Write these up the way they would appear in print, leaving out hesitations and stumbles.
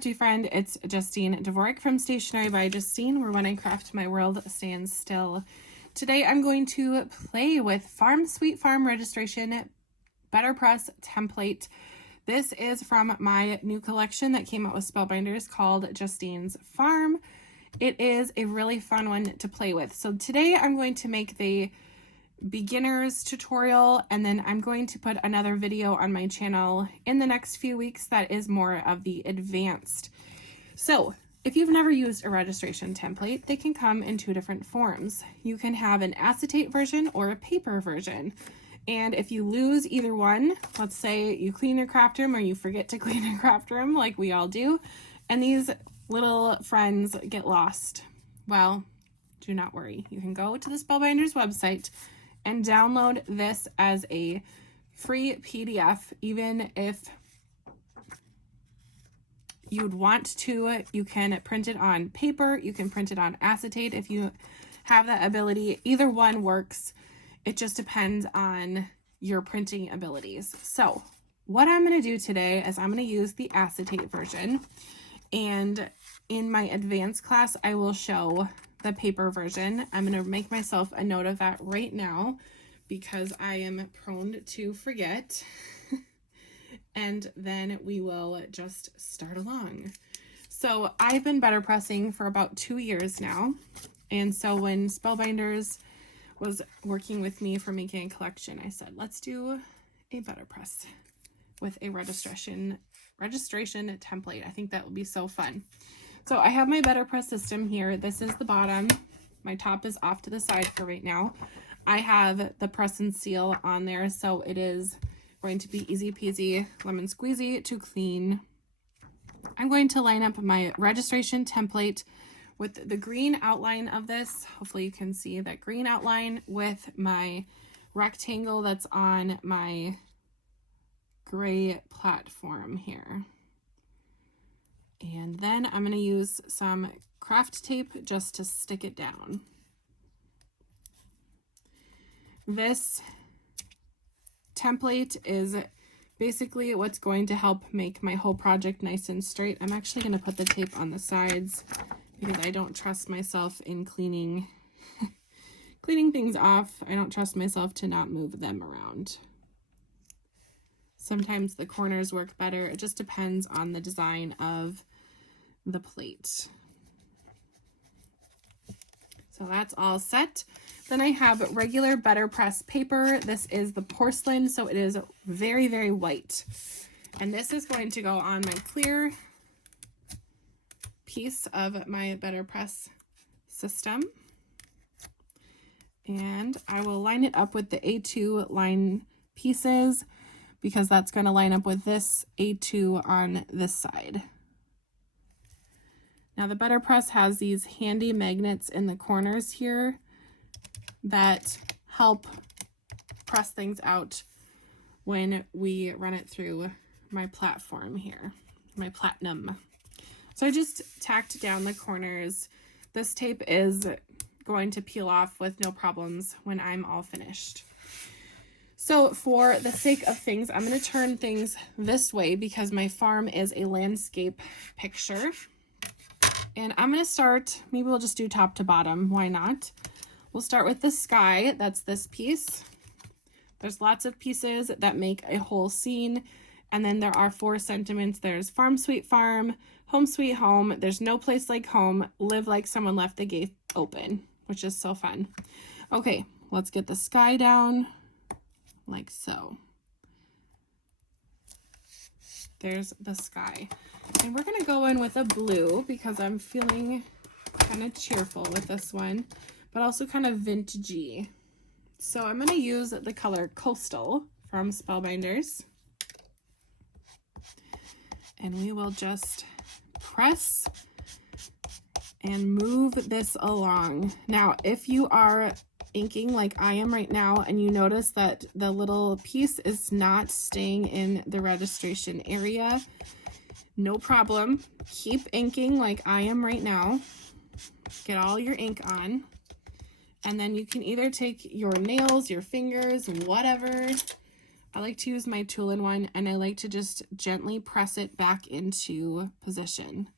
crafty friend, it's Justine Dvorak from Stationery by Justine, where when I craft my world stands still. Today I'm going to play with Sweet Farm registration Betterpress template. This is from my new collection that came out with Spellbinders called Justine's Farm. It is a really fun one to play with. So today I'm going to make the beginners tutorial, and then I'm going to put another video on my channel in the next few weeks that is more of the advanced. So if you've never used a registration template, they can come in two different forms. You can have an acetate version or a paper version. And if you lose either one, let's say you clean your craft room or you forget to clean your craft room like we all do, and these little friends get lost, well, do not worry. You can go to the Spellbinders website and download this as a free PDF. Even if you would want to, you can print it on paper, you can print it on acetate if you have that ability. Either one works. It just depends on your printing abilities. So what I'm going to do today is I'm going to use the acetate version, and in my advanced class I will show the paper version. I'm going to make myself a note of that right now because I am prone to forget. And then we will just start along. So I've been Betterpressing for about 2 years now. And so when Spellbinders was working with me for making a collection, I said, let's do a Betterpress with a registration template. I think that would be so fun. So I have my Betterpress system here. This is the bottom. My top is off to the side for right now. I have the press and seal on there, so it is going to be easy peasy lemon squeezy to clean. I'm going to line up my registration template with the green outline of this. Hopefully you can see that green outline with my rectangle that's on my gray platform here. And then I'm going to use some craft tape just to stick it down. This template is basically what's going to help make my whole project nice and straight. I'm actually going to put the tape on the sides because I don't trust myself in cleaning things off. I don't trust myself to not move them around. Sometimes the corners work better. It just depends on the design of the plate. So that's all set. Then I have regular Betterpress paper. This is the porcelain, so it is very, very white. And this is going to go on my clear piece of my Betterpress system. And I will line it up with the A2 line pieces because that's going to line up with this A2 on this side. Now the Betterpress has these handy magnets in the corners here that help press things out when we run it through my platform here, my platinum. So I just tacked down the corners. This tape is going to peel off with no problems when I'm all finished. So for the sake of things, I'm going to turn things this way because my farm is a landscape picture. And I'm going to start, maybe we'll just do top to bottom. Why not? We'll start with the sky. That's this piece. There's lots of pieces that make a whole scene. And then there are 4 sentiments. There's farm sweet farm, home sweet home. There's no place like home. Live like someone left the gate open, which is so fun. Okay, let's get the sky down like so. There's the sky. And we're going to go in with a blue because I'm feeling kind of cheerful with this one, but also kind of vintagey. So I'm going to use the color Coastal from Spellbinders. And we will just press and move this along. Now, if you are inking like I am right now and you notice that the little piece is not staying in the registration area, no problem. Keep inking like I am right now. Get all your ink on. And then you can either take your nails, your fingers, whatever, I like to use my tool-in-one, and I like to just gently press it back into position.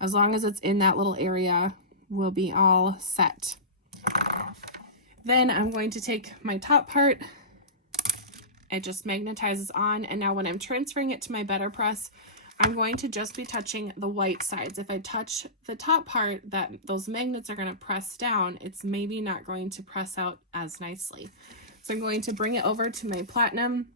As long as it's in that little area, we'll be all set. Then I'm going to take my top part. It just magnetizes on, and now when I'm transferring it to my Betterpress, I'm going to just be touching the white sides. If I touch the top part, those magnets are going to press down, it's maybe not going to press out as nicely. So I'm going to bring it over to my platinum,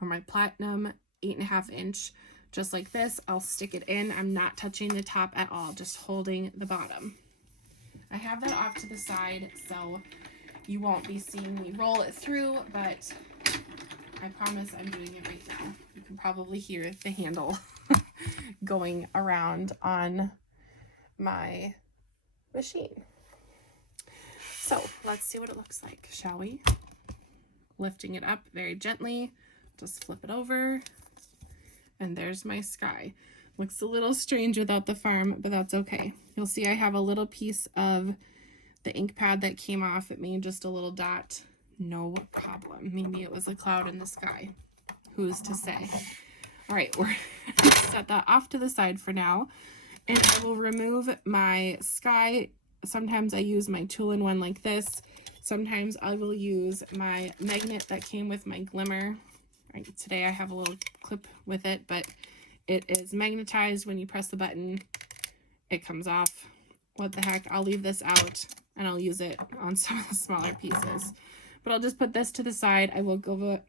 or my platinum 8.5 inch, just like this. I'll stick it in. I'm not touching the top at all, just holding the bottom. I have that off to the side, so you won't be seeing me roll it through, but I promise I'm doing it right now. You can probably hear the handle going around on my machine. So let's see what it looks like, shall we? Lifting it up very gently, just flip it over, and there's my sky. Looks a little strange without the farm, but that's okay. You'll see I have a little piece of the ink pad that came off. It made just a little dot. No problem. Maybe it was a cloud in the sky. Who's to say? All right, we're going to set that off to the side for now. And I will remove my sky. Sometimes I use my tool-in-one like this. Sometimes I will use my magnet that came with my glimmer. Right, today I have a little clip with it, but it is magnetized. When you press the button, it comes off. What the heck? I'll leave this out and I'll use it on some of the smaller pieces. But I'll just put this to the side. I will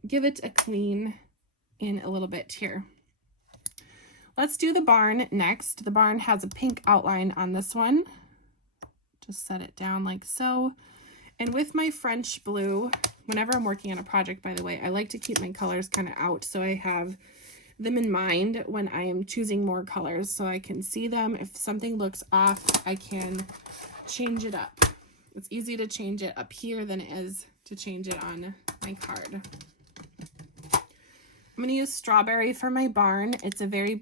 give it a clean in a little bit here. Let's do the barn next. The barn has a pink outline on this one. Just set it down like so. And with my French blue, whenever I'm working on a project, by the way, I like to keep my colors kind of out so I have them in mind when I am choosing more colors so I can see them. If something looks off, I can change it up. It's easy to change it up here than it is to change it on my card. I'm going to use strawberry for my barn. It's a very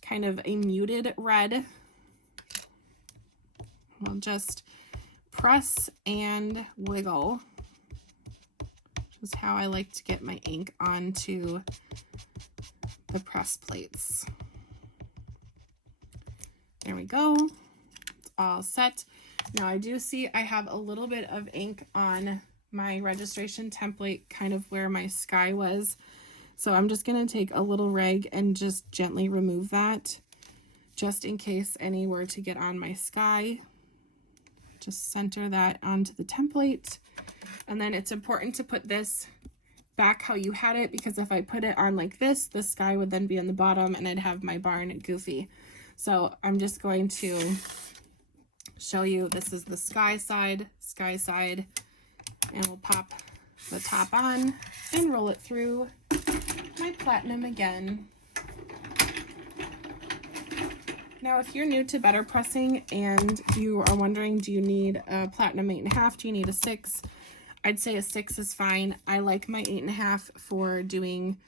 kind of a muted red. I'll just press and wiggle, which is how I like to get my ink onto the press plates. There we go. It's all set. Now I do see I have a little bit of ink on my registration template, kind of where my sky was. So I'm just going to take a little rag and just gently remove that, just in case any were to get on my sky. Just center that onto the template. And then it's important to put this back how you had it, because if I put it on like this, the sky would then be on the bottom and I'd have my barn goofy. So I'm just going to show you, this is the sky side, and we'll pop the top on and roll it through my platinum again. Now, if you're new to Betterpressing and you are wondering, do you need a platinum 8.5? Do you need a 6? I'd say a 6 is fine. I like my 8.5 for doing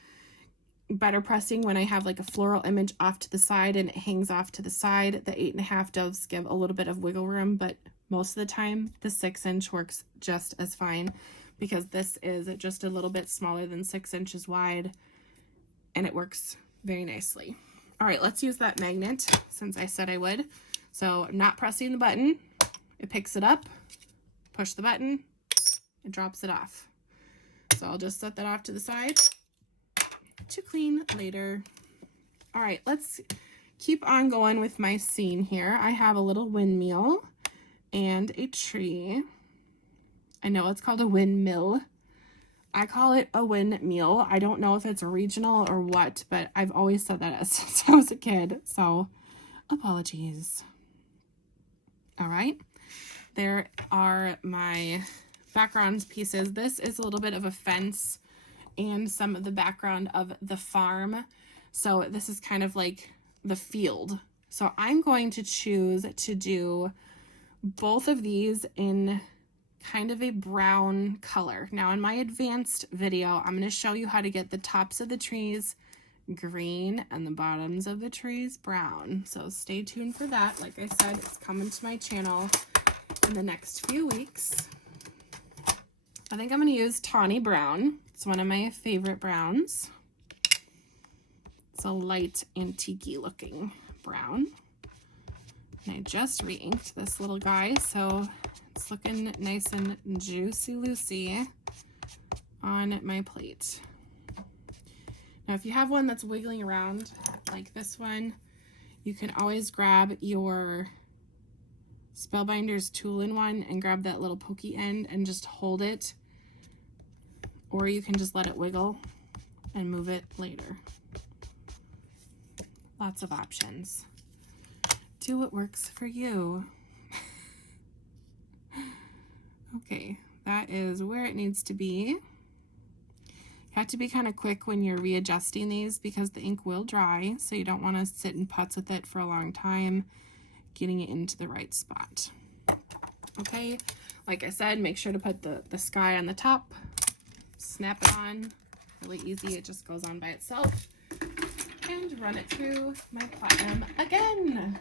Betterpressing when I have like a floral image off to the side and it hangs off to the side. The 8.5 does give a little bit of wiggle room, but most of the time the 6-inch works just as fine, because this is just a little bit smaller than 6 inches wide and it works very nicely. All right, let's use that magnet since I said I would. So I'm not pressing the button. It picks it up, push the button, it drops it off. So I'll just set that off to the side to clean later. All right, let's keep on going with my scene here. I have a little windmill and a tree. I know it's called a windmill. I call it a windmill. I don't know if it's regional or what, but I've always said that since I was a kid, so apologies. All right, there are my background pieces. This is a little bit of a fence and some of the background of the farm. So this is kind of like the field. So I'm going to choose to do both of these in kind of a brown color. Now in my advanced video, I'm going to show you how to get the tops of the trees green and the bottoms of the trees brown. So stay tuned for that. Like I said, it's coming to my channel in the next few weeks. I think I'm going to use tawny brown. It's one of my favorite browns. It's a light antique-y looking brown. And I just re-inked this little guy, so it's looking nice and juicy-loosey on my plate. Now, if you have one that's wiggling around like this one, you can always grab your Spellbinder's tool-in-one and grab that little pokey end and just hold it, or you can just let it wiggle and move it later. Lots of options. Do what works for you. Okay, that is where it needs to be. You have to be kind of quick when you're readjusting these because the ink will dry, so you don't want to sit and putz with it for a long time, getting it into the right spot. Okay, like I said, make sure to put the sky on the top, snap it on, really easy, it just goes on by itself, and run it through my platinum again.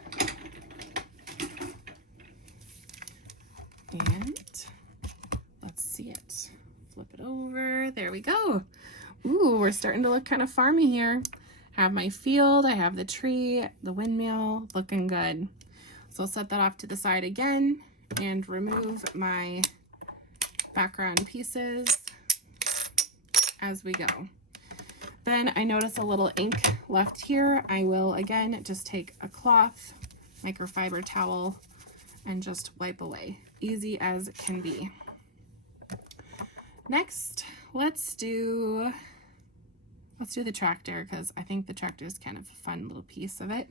And let's see it. Flip it over. There we go. Ooh, we're starting to look kind of farmy here. I have my field, I have the tree, the windmill, looking good. So I'll set that off to the side again and remove my background pieces as we go. Then I notice a little ink left here. I will again just take a cloth, microfiber towel, and just wipe away. Easy as can be. Next, let's do the tractor, because I think the tractor is kind of a fun little piece of it.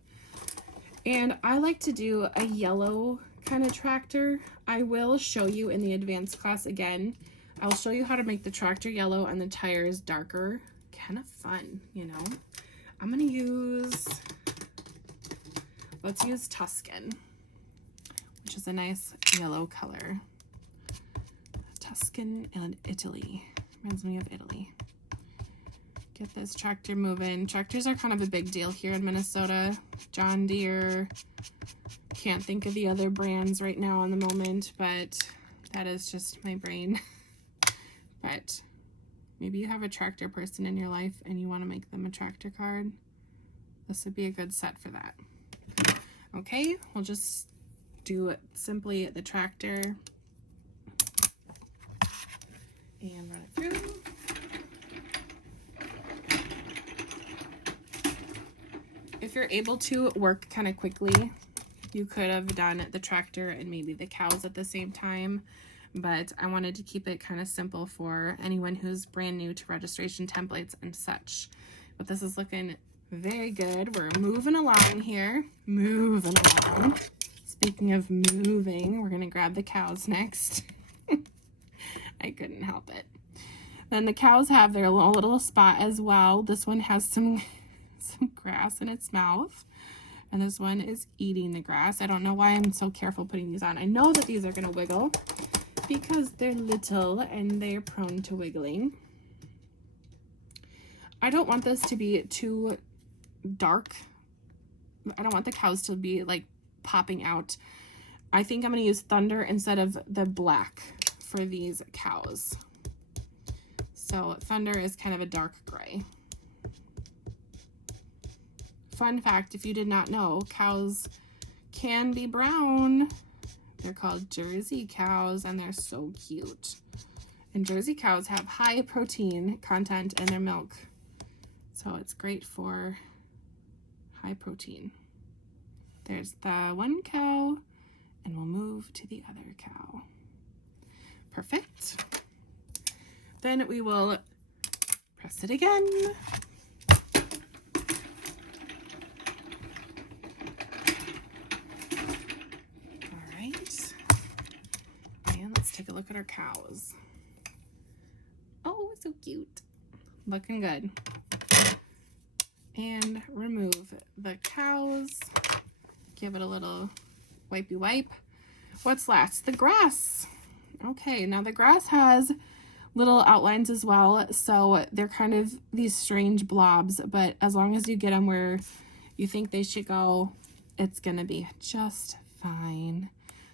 And I like to do a yellow kind of tractor. I will show you in the advanced class again. I'll show you how to make the tractor yellow and the tires darker. Kind of fun, you know. I'm gonna use, let's use Tuscan, which is a nice yellow color. Tuscan and Italy. Reminds me of Italy. Get this tractor moving. Tractors are kind of a big deal here in Minnesota. John Deere. Can't think of the other brands right now on the moment, but that is just my brain. But maybe you have a tractor person in your life and you want to make them a tractor card. This would be a good set for that. Okay, we'll just do it simply the tractor and run it through. If you're able to work kind of quickly, you could have done the tractor and maybe the cows at the same time, but I wanted to keep it kind of simple for anyone who's brand new to registration templates and such. But this is looking very good. We're moving along here. Moving along. Speaking of moving, we're gonna grab the cows next. I couldn't help it. Then the cows have their little spot as well. This one has some grass in its mouth, and this one is eating the grass. I don't know why I'm so careful putting these on. I know that these are gonna wiggle because they're little and they're prone to wiggling. I don't want this to be too dark. I don't want the cows to be like popping out. I think I'm going to use Thunder instead of the black for these cows. So Thunder is kind of a dark gray. Fun fact, if you did not know, cows can be brown. They're called Jersey cows, and they're so cute. And Jersey cows have high protein content in their milk, so it's great for high protein. There's the one cow, and we'll move to the other cow. Perfect. Then we will press it again. All right. And let's take a look at our cows. Oh, so cute. Looking good. And remove the cows. Give it a little wipey wipe. What's last? The grass. Okay, now the grass has little outlines as well, so they're kind of these strange blobs, but as long as you get them where you think they should go, it's gonna be just fine.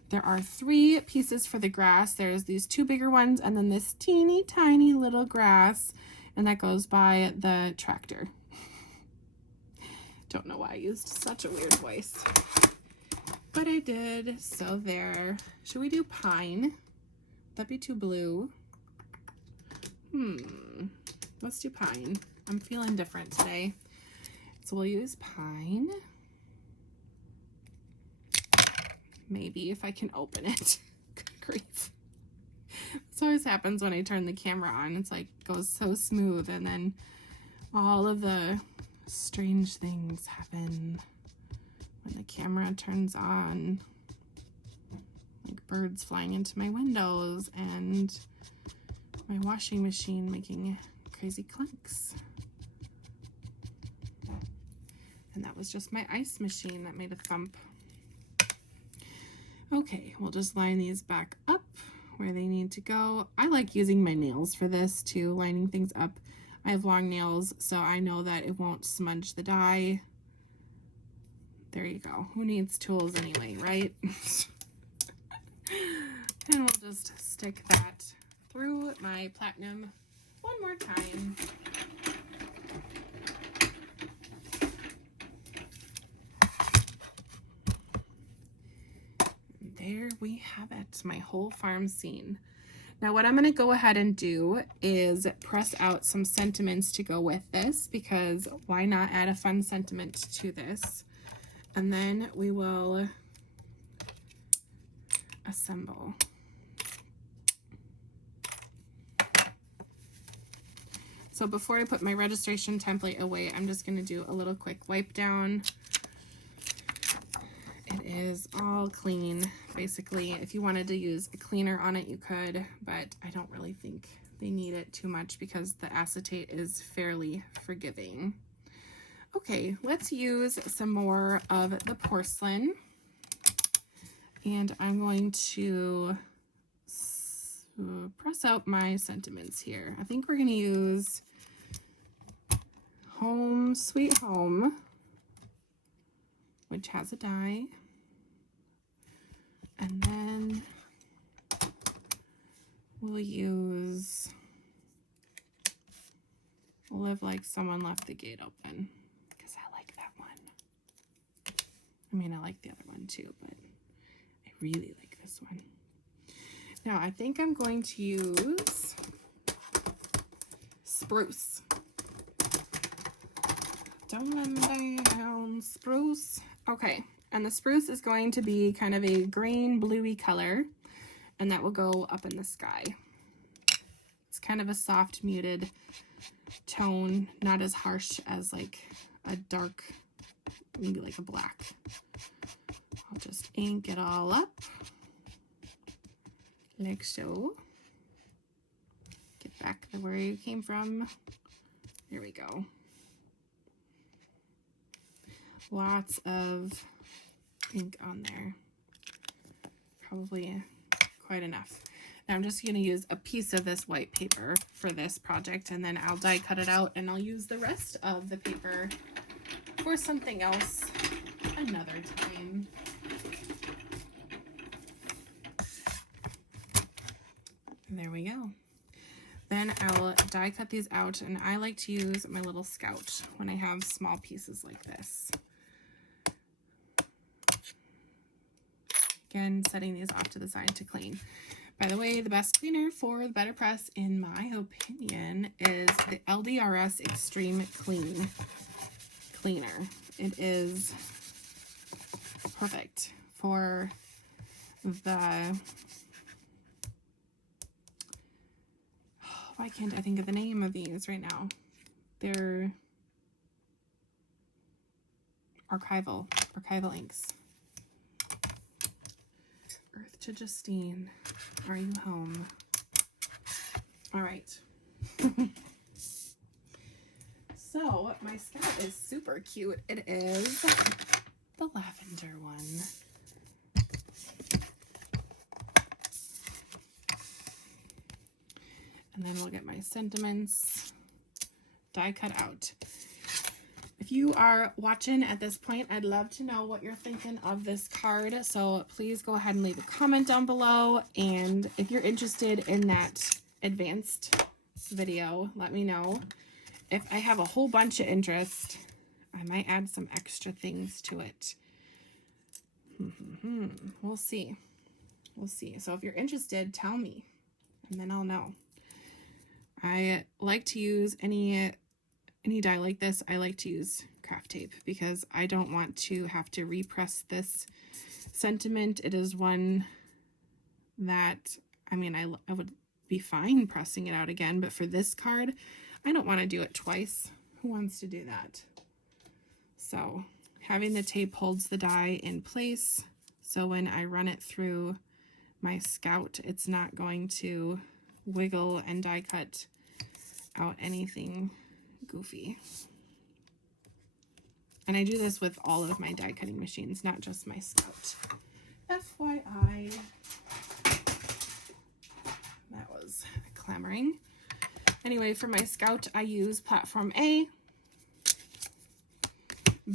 there are 3 pieces for the grass. There's these 2 bigger ones and then this teeny tiny little grass, and that goes by the tractor. Don't know why I used such a weird voice, but I did. So there. Should we do pine? That'd be too blue. Let's do pine. I'm feeling different today. So we'll use pine. Maybe if I can open it. Good grief. This always happens when I turn the camera on. It's like goes so smooth, and then all of the strange things happen when the camera turns on. Like birds flying into my windows and my washing machine making crazy clunks. And that was just my ice machine that made a thump. Okay, we'll just line these back up where they need to go. I like using my nails for this too, lining things up. I have long nails, so I know that it won't smudge the dye. There you go. Who needs tools anyway, right? And we'll just stick that through my platinum one more time. And there we have it, my whole farm scene. Now what I'm going to go ahead and do is press out some sentiments to go with this, because why not add a fun sentiment to this? And then we will assemble. So before I put my registration template away, I'm just going to do a little quick wipe down. It is all clean. Basically, if you wanted to use a cleaner on it, you could, but I don't really think they need it too much because the acetate is fairly forgiving. Okay, let's use some more of the porcelain. And I'm going to press out my sentiments here. I think we're going to use Home Sweet Home, which has a die. And then we'll use Live Like Someone Left the Gate Open, because I like that one. I mean, I like the other one too, but I really like this one. Now, I think I'm going to use Spruce. Down Spruce. Okay, and the spruce is going to be kind of a green bluey color, and that will go up in the sky. It's kind of a soft muted tone, not as harsh as like a dark, maybe like a black. I'll just ink it all up like so. Get back to where you came from. There we go. Lots of ink on there. Probably quite enough. Now I'm just going to use a piece of this white paper for this project, and then I'll die cut it out, and I'll use the rest of the paper for something else another time. There we go. Then I'll die cut these out, and I like to use my little Scout when I have small pieces like this. Again, setting these off to the side to clean. By the way, the best cleaner for the Betterpress, in my opinion, is the LDRS Extreme Clean Cleaner. It is perfect for the... Why can't I think of the name of these right now? They're archival inks. Earth to Justine, are you home? All right. So my Scout is super cute. It is the lavender one. And then we'll get my sentiments die cut out. If if you are watching at this point, I'd love to know what you're thinking of this card. So please go ahead and leave a comment down below. And if you're interested in that advanced video, let me know. If I have a whole bunch of interest, I might add some extra things to it. We'll see. We'll see. So if you're interested, tell me, and then I'll know. I like to use any die like this. I like to use craft tape because I don't want to have to repress this sentiment. It is one that, I mean, I would be fine pressing it out again, but for this card, I don't want to do it twice. Who wants to do that? So having the tape holds the die in place, so when I run it through my Scout, it's not going to wiggle and die cut out anything goofy. And I do this with all of my die cutting machines, not just my Scout. FYI. That was clamoring. Anyway, for my Scout, I use platform A,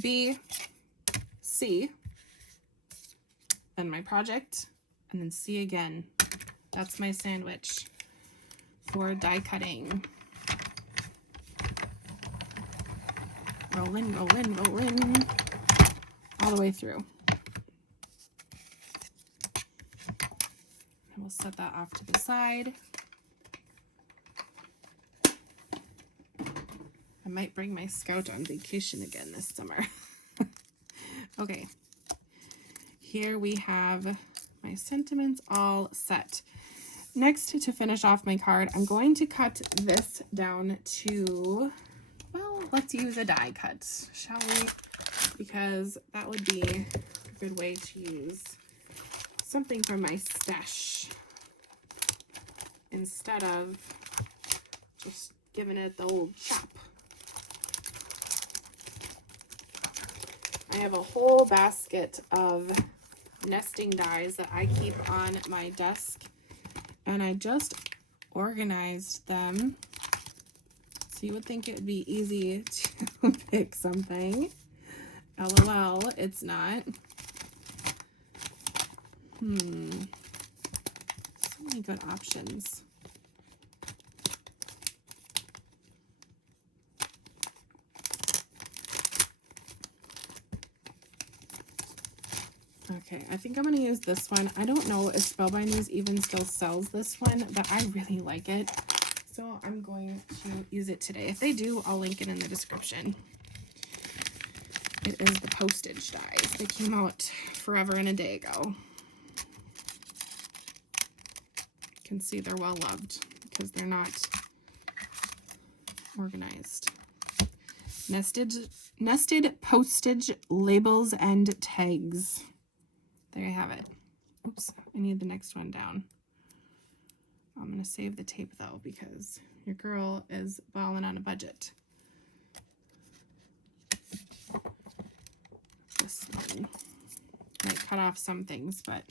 B, C, then my project, and then C again. That's my sandwich for die cutting. Rolling, rolling, rolling, all the way through. And we'll set that off to the side. I might bring my Scout on vacation again this summer. Okay, here we have my sentiments all set. Next, to finish off my card, I'm going to cut this down to, well, let's use a die cut, shall we? Because that would be a good way to use something from my stash instead of just giving it the old chop. I have a whole basket of nesting dies that I keep on my desk, and I just organized them. So you would think it would be easy to pick something. LOL, it's not. So many good options. Okay, I think I'm going to use this one. I don't know if Spellbinders even still sells this one, but I really like it. So I'm going to use it today. If they do, I'll link it in the description. It is the postage dies. They came out forever and a day ago. You can see they're well loved because they're not organized. Nested postage labels and tags. There you have it. Oops, I need the next one down. I'm going to save the tape though because your girl is balling on a budget. This one might cut off some things, but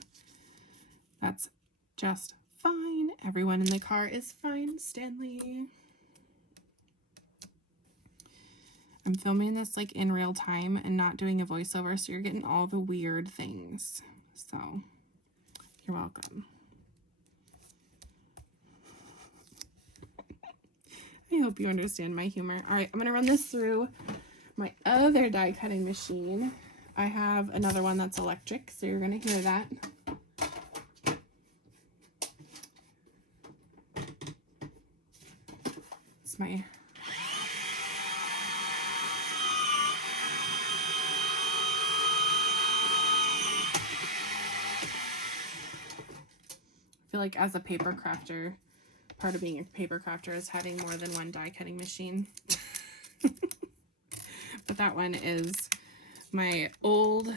that's just fine. Everyone in the car is fine, Stanley. I'm filming this like in real time and not doing a voiceover, so you're getting all the weird things. So you're welcome. I hope you understand my humor. All right, I'm going to run this through my other die cutting machine. I have another one that's electric, so you're going to hear that. It's my I feel like as a paper crafter, part of being a paper crafter is having more than one die cutting machine. But that one is my old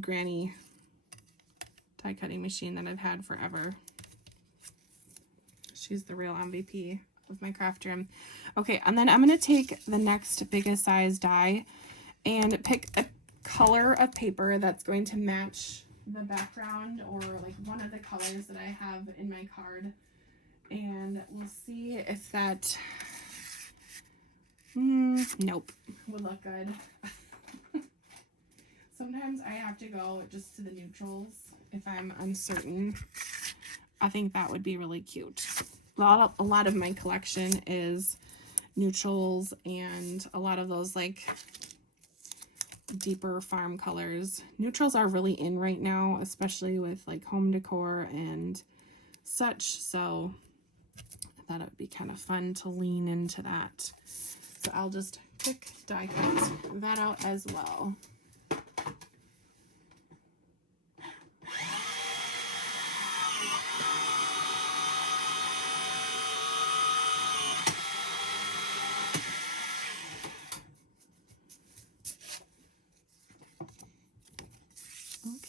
granny die cutting machine that I've had forever. She's the real MVP of my craft room. Okay, and then I'm going to take the next biggest size die and pick a color of paper that's going to match the background or like one of the colors that I have in my card, and we'll see if that Nope. Would look good. Sometimes I have to go just to the neutrals if I'm uncertain. I think that would be really cute. A lot of my collection is neutrals and a lot of those like deeper farm colors. Neutrals are really in right now, especially with like home decor and such. So I thought it would be kind of fun to lean into that. So I'll just quick die cut that out as well.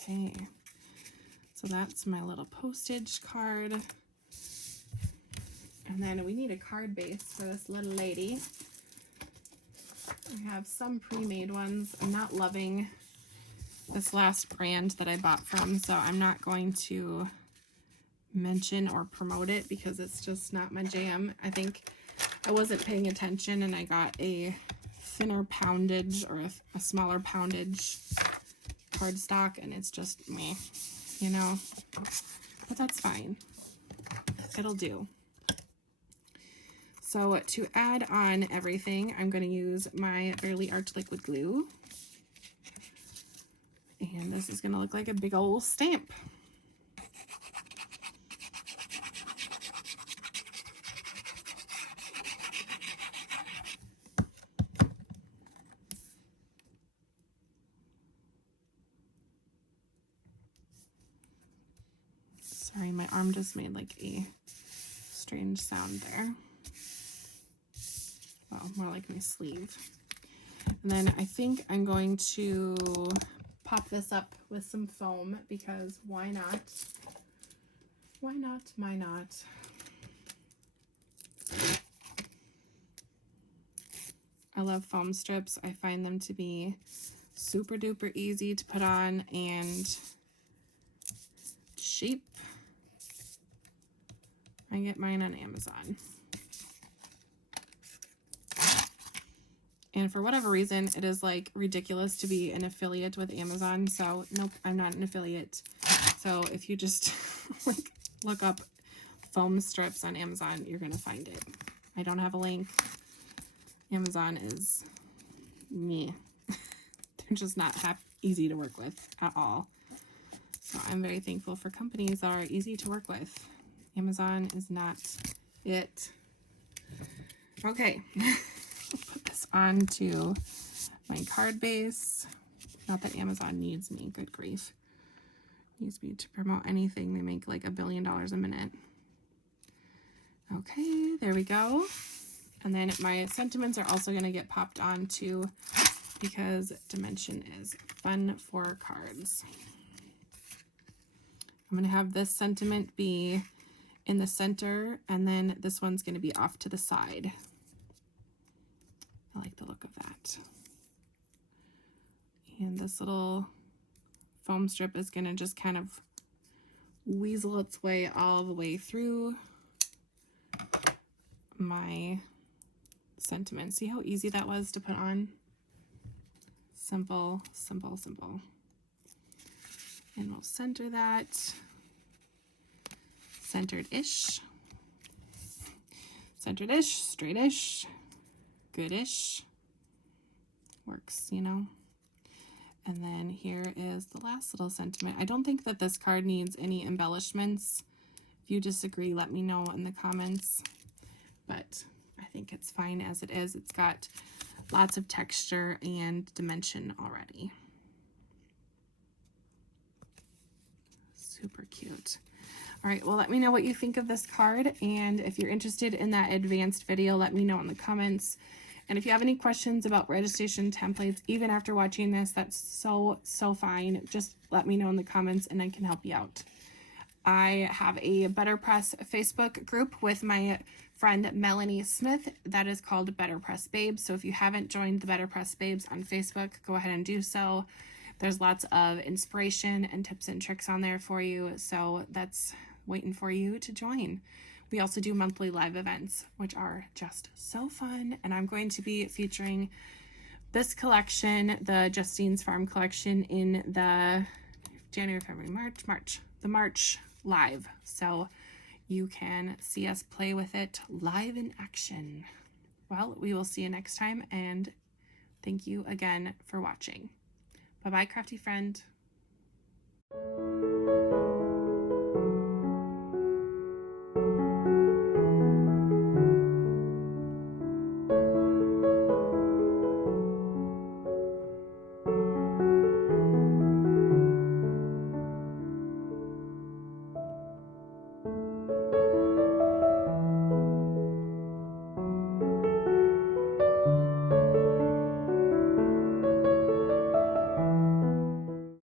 Okay, so that's my little postage card. And then we need a card base for this little lady. I have some pre-made ones. I'm not loving this last brand that I bought from, so I'm not going to mention or promote it because it's just not my jam. I think I wasn't paying attention and I got a thinner poundage or a smaller poundage cardstock, and it's just meh, you know, but that's fine. It'll do. So to add on everything, I'm going to use my Barely Art liquid glue, and this is going to look like a big old stamp. Sorry, my arm just made like a strange sound there. Well, more like my sleeve. And then I think I'm going to pop this up with some foam because why not? Why not? Why not? I love foam strips. I find them to be super duper easy to put on and cheap. I get mine on Amazon. And for whatever reason, it is like ridiculous to be an affiliate with Amazon. So nope, I'm not an affiliate. So if you just like look up foam strips on Amazon, you're going to find it. I don't have a link. Amazon is meh. They're just not easy to work with at all. So I'm very thankful for companies that are easy to work with. Amazon is not it. Okay. Put this onto my card base. Not that Amazon needs me, good grief. Needs me to promote anything. They make like $1 billion a minute. Okay, there we go. And then my sentiments are also going to get popped on too because dimension is fun for cards. I'm going to have this sentiment be in the center, and then this one's going to be off to the side. I like the look of that. And this little foam strip is going to just kind of weasel its way all the way through my sentiment. See how easy that was to put on? Simple, simple, simple. And we'll center that. Centered-ish. Centered-ish, straight-ish, good-ish. Works, you know. And then here is the last little sentiment. I don't think that this card needs any embellishments. If you disagree, let me know in the comments. But I think it's fine as it is. It's got lots of texture and dimension already. Super cute. All right, well, let me know what you think of this card, and if you're interested in that advanced video, let me know in the comments. And if you have any questions about registration templates, even after watching this, that's so fine. Just let me know in the comments and I can help you out. I have a Betterpress Facebook group with my friend Melanie Smith that is called Betterpress Babes. So if you haven't joined the Betterpress Babes on Facebook, go ahead and do so. There's lots of inspiration and tips and tricks on there for you. So that's waiting for you to join. We also do monthly live events, which are just so fun. And I'm going to be featuring this collection, the Justine's Farm collection, in the January, February, the March live. So you can see us play with it live in action. Well, we will see you next time, and thank you again for watching. Bye-bye, crafty friend.